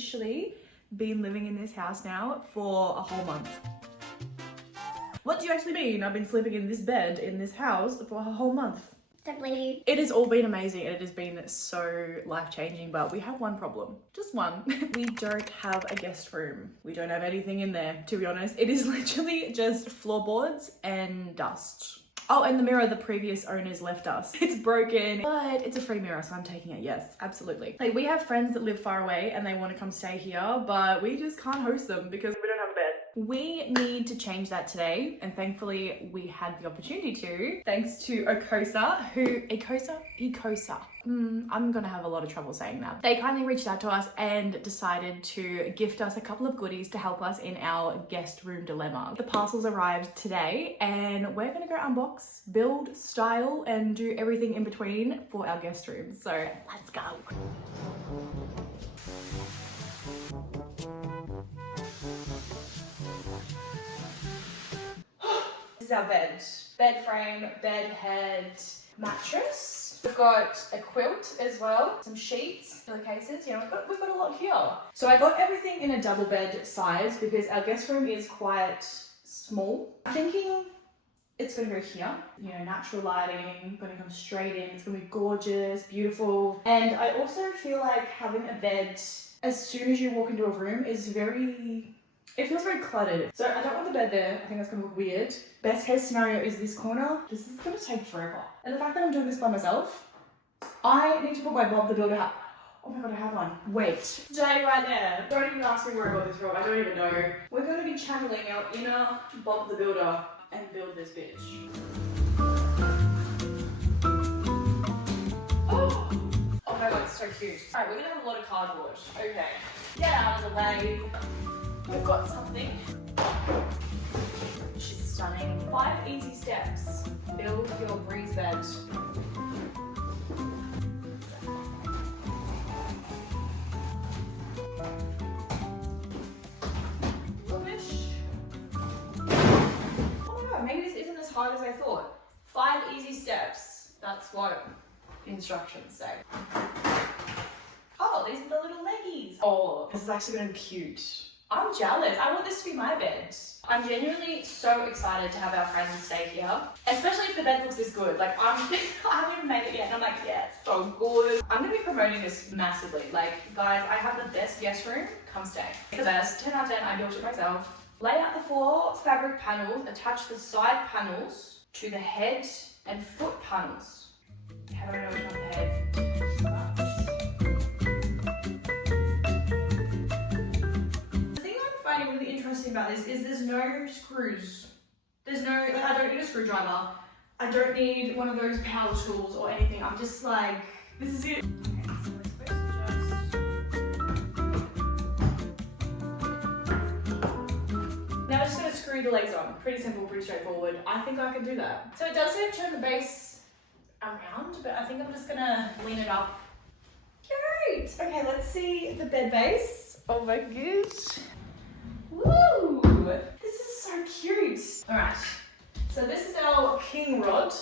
officially been living in this house now for a whole month. What do you actually mean? I've been sleeping in this bed in this house for a whole month. It has all been amazing and it has been so life-changing, but we have one problem. Just one. We don't have a guest room. We don't have anything in there, to be honest. It is literally just floorboards and dust. Oh, and the mirror the previous owners left us. It's broken, but it's a free mirror, so I'm taking it. Yes, absolutely. Like, we have friends that live far away and they want to come stay here, but we just can't host them because we don't have a bed. We need to change that today, and thankfully we had the opportunity to, thanks to Ecosa. I'm gonna have a lot of trouble saying that. They kindly reached out to us and decided to gift us a couple of goodies to help us in our guest room dilemma. The parcels arrived today and we're gonna go unbox, build, style, and do everything in between for our guest room. So let's go. This is our bed. Bed frame, bed head, mattress. We've got a quilt as well, some sheets, pillowcases, you know, we've got a lot here. So I got everything in a double bed size because our guest room is quite small. I'm thinking it's gonna go here, you know, natural lighting, gonna come straight in, it's gonna be gorgeous, beautiful. And I also feel like having a bed as soon as you walk into a room is it feels very cluttered. So I don't want the bed there. I think that's gonna look weird. Best case scenario is this corner. This is gonna take forever. And the fact that I'm doing this by myself, I need to put my Bob the Builder hat. Oh my god, I have one. Wait. Stay right there. Don't even ask me where I got this from. I don't even know. We're gonna be channeling our inner Bob the Builder and build this bitch. Oh my god, it's so cute. Alright, we're gonna have a lot of cardboard. Okay. Get out of the way. We've got something. She's stunning. 5 easy steps. Build your breeze bed. Rubbish. Oh my god, maybe this isn't as hard as I thought. 5 easy steps. That's what instructions say. Oh, these are the little leggies. Oh, this is actually gonna be cute. I'm jealous. I want this to be my bed. I'm genuinely so excited to have our friends stay here, especially if the bed looks this good. Like, I haven't even made it yet, and I'm like, yeah, it's so good. I'm gonna be promoting this massively. Like, guys, I have the best guest room. Come stay. It's the best. 10 out of 10. I built it myself. Lay out the 4 fabric panels. Attach the side panels to the head and foot panels. How do I know which one's the head? Really interesting about this is there's no screws. There's no, like, I don't need a screwdriver. I don't need one of those power tools or anything. I'm just like, this is it. Okay, so we're supposed to now we're just gonna screw the legs on. Pretty simple, pretty straightforward. I think I can do that. So it does say turn the base around, but I think I'm just gonna lean it up. Great. Okay, let's see the bed base. Oh my gosh. Woo! This is so cute. All right, so this is our king rod.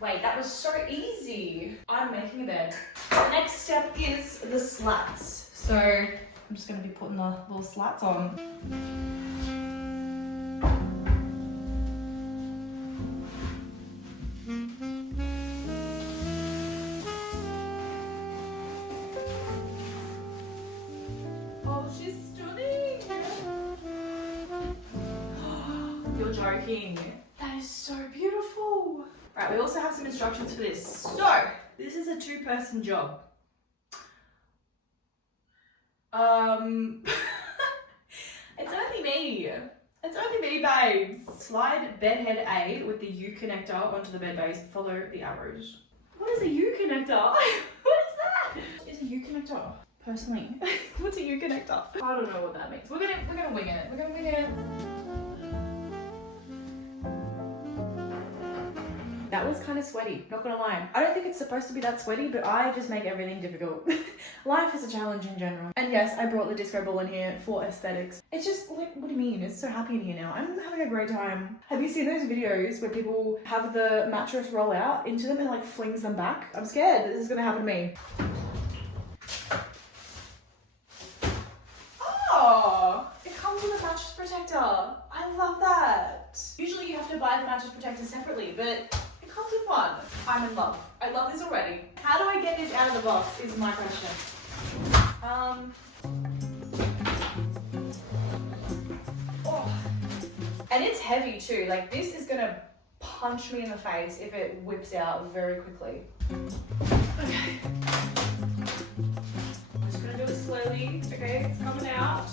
Wait, that was so easy. I'm making a bed. The next step is the slats. So I'm just gonna be putting the little slats on. You're joking. That is so beautiful. Right, we also have some instructions for this. So, this is a 2-person job. It's only me. It's only me, babes. Slide bed head A with the U connector onto the bed base. Follow the arrows. What is a U connector? What is that? Is a U connector? Personally, what's a U connector? I don't know what that means. We're gonna wing it. We're gonna wing it. That was kind of sweaty, not gonna lie. I don't think it's supposed to be that sweaty, but I just make everything difficult. Life is a challenge in general. And yes, I brought the disco ball in here for aesthetics. It's just like, what do you mean? It's so happy in here now. I'm having a great time. Have you seen those videos where people have the mattress roll out into them and like flings them back? I'm scared that this is gonna happen to me. protectors separately, but it comes in one. I'm in love. I love this already. How do I get this out of the box is my question. Oh. And it's heavy too. Like this is gonna punch me in the face if it whips out very quickly. Okay. I'm just gonna do it slowly. Okay, it's coming out.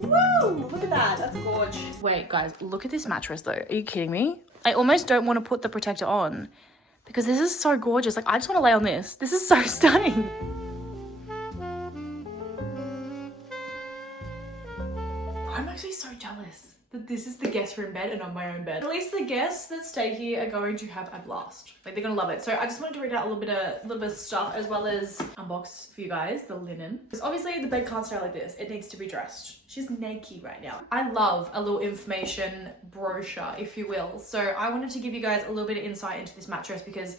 Woo! Look at that. That's gorgeous. Wait, guys, look at this mattress though. Are you kidding me? I almost don't want to put the protector on because this is so gorgeous. Like, I just want to lay on this. This is so stunning. I'm actually so jealous that this is the guest room bed and not my own bed. At least the guests that stay here are going to have a blast. Like, they're gonna love it. So I just wanted to read out a little bit of stuff as well as unbox for you guys the linen. Because obviously the bed can't stay like this. It needs to be dressed. She's naked right now. I love a little information brochure, if you will. So I wanted to give you guys a little bit of insight into this mattress because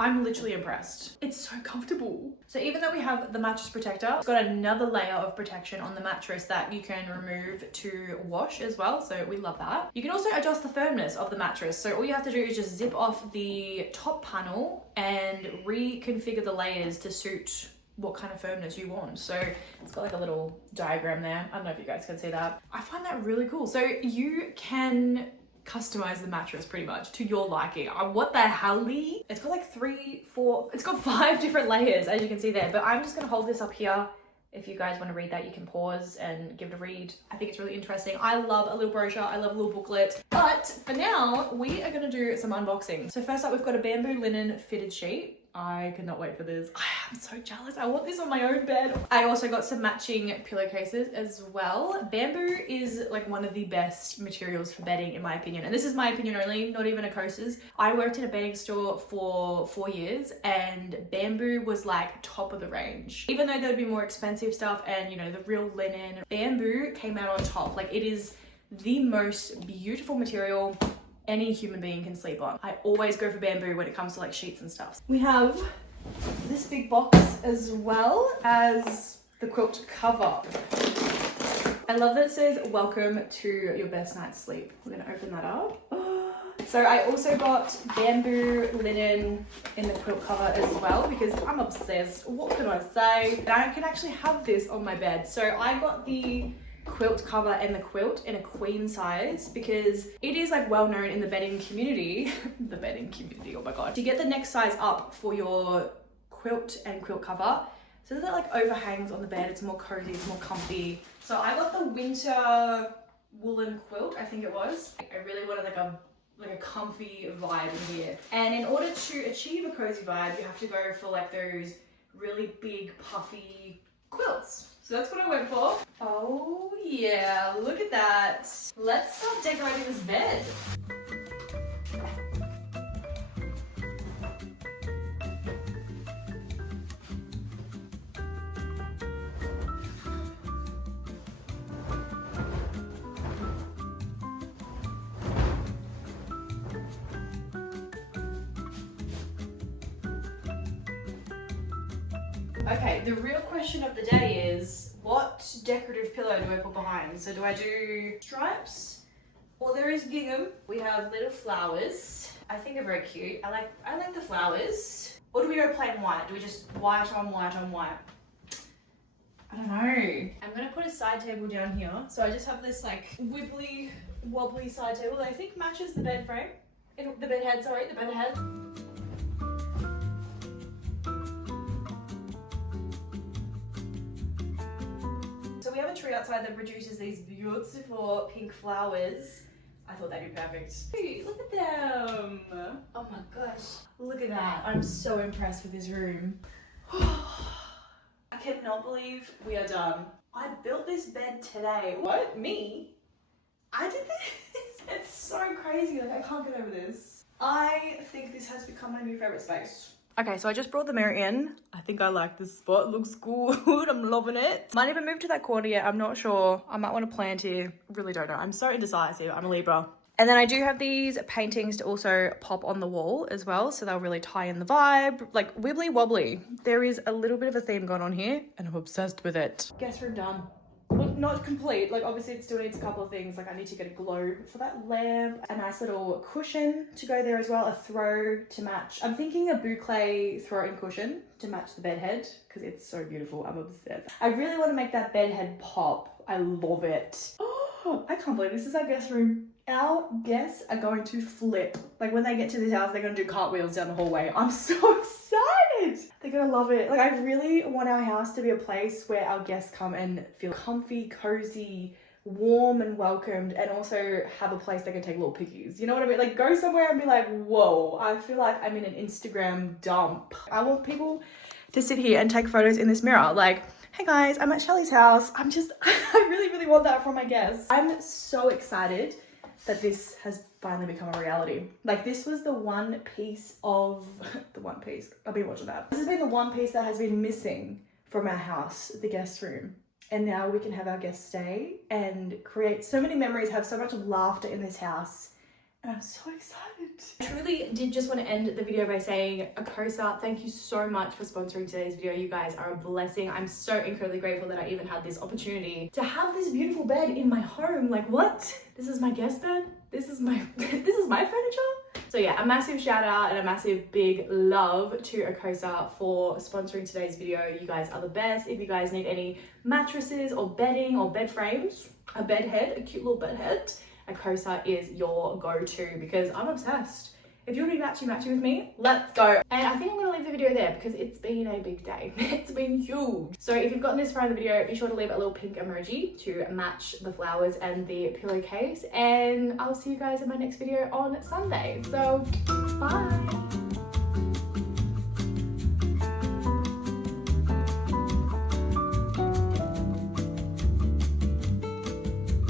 I'm literally impressed. It's so comfortable. So even though we have the mattress protector, it's got another layer of protection on the mattress that you can remove to wash as well. So we love that. You can also adjust the firmness of the mattress. So all you have to do is just zip off the top panel and reconfigure the layers to suit what kind of firmness you want. So it's got like a little diagram there. I don't know if you guys can see that. I find that really cool. So you can customize the mattress pretty much to your liking. What the hell-y? It's got like 3, 4, it's got 5 different layers as you can see there, but I'm just gonna hold this up here. If you guys want to read that, you can pause and give it a read. I think it's really interesting. I love a little brochure. I love a little booklet. But for now, we are going to do some unboxing. So first up, we've got a bamboo linen fitted sheet. I cannot wait for this. I am so jealous. I want this on my own bed. I also got some matching pillowcases as well. Bamboo is like one of the best materials for bedding in my opinion. And this is my opinion only, not even a coaster's. I worked in a bedding store for 4 years and bamboo was like top of the range. Even though there would be more expensive stuff and you know, the real linen, bamboo came out on top. Like it is the most beautiful material any human being can sleep on. I always go for bamboo when it comes to like sheets and stuff. We have this big box as well as the quilt cover. I love that it says welcome to your best night's sleep. We're gonna open that up. So I also got bamboo linen in the quilt cover as well because I'm obsessed. What can I say? And I can actually have this on my bed. So I got the quilt cover and the quilt in a queen size because it is like well known in the bedding community. The bedding community, oh my god. To get the next size up for your quilt and quilt cover so that it like overhangs on the bed, it's more cozy, it's more comfy. So I got the winter woolen quilt, I think it was. I really wanted like a comfy vibe in here. And in order to achieve a cozy vibe, you have to go for like those really big puffy quilts. So that's what I went for. Oh yeah, look at that. Let's start decorating this bed. Okay, the real question of the day is, what decorative pillow do I put behind? So do I do stripes or there is gingham? We have little flowers. I think they're very cute. I like the flowers. Or do we go plain white? Do we just white on white on white? I don't know. I'm gonna put a side table down here. So I just have this like wibbly wobbly side table that I think matches the bed frame. The bed head, sorry, the bed head. So we have a tree outside that produces these beautiful pink flowers. I thought that'd be perfect. Hey, look at them. Oh my gosh, look at that. I'm so impressed with this room. I cannot believe we are done. I built this bed today. What? Me? I did this? It's so crazy, like I can't get over this. I think this has become my new favorite space. Okay, so I just brought the mirror in. I think I like this spot. It looks good. I'm loving it. Might even move to that corner yet. I'm not sure. I might want to plant here. Really don't know. I'm so indecisive. I'm a Libra. And then I do have these paintings to also pop on the wall as well. So they'll really tie in the vibe, like wibbly wobbly. There is a little bit of a theme going on here and I'm obsessed with it. Guest room done. Well, not complete. Like obviously it still needs a couple of things. Like I need to get a globe for that lamp, a nice little cushion to go there as well, a throw to match. I'm thinking a boucle throw-in cushion to match the bed head because it's so beautiful. I'm obsessed. I really want to make that bed head pop. I love it. Oh, I can't believe this is our guest room. Our guests are going to flip. Like when they get to this house, they're going to do cartwheels down the hallway. I'm so excited. They're going to love it. Like I really want our house to be a place where our guests come and feel comfy, cozy, warm and welcomed, and also have a place they can take little pickies. You know what I mean? Like go somewhere and be like, whoa, I feel like I'm in an Instagram dump. I want people to sit here and take photos in this mirror. Like, hey guys, I'm at Shelly's house. I really, really want that for my guests. I'm so excited that this has finally become a reality. Like this was the one piece of, I've been watching that. This has been the one piece that has been missing from our house, the guest room. And now we can have our guests stay and create so many memories, have so much laughter in this house. And I'm so excited. I truly did just want to end the video by saying, 𝑺𝑶𝑪𝑰𝑨𝑳𝑺, thank you so much for sponsoring today's video. You guys are a blessing. I'm so incredibly grateful that I even had this opportunity to have this beautiful bed in my home. Like what? This is my guest bed? This is my furniture? So yeah, a massive shout out and a massive big love to 𝑺𝑶𝑪𝑰𝑨𝑳𝑺 for sponsoring today's video. You guys are the best. If you guys need any mattresses or bedding or bed frames, a bed head, a cute little bed head, 𝑺𝑶𝑪𝑰𝑨𝑳𝑺 is your go-to because I'm obsessed. If you want to be matchy with me, let's go. And I think I'm going to leave the video there because it's been a big day. It's been huge. So if you've gotten this far in the video, be sure to leave a little pink emoji to match the flowers and the pillowcase. And I'll see you guys in my next video on Sunday. So bye.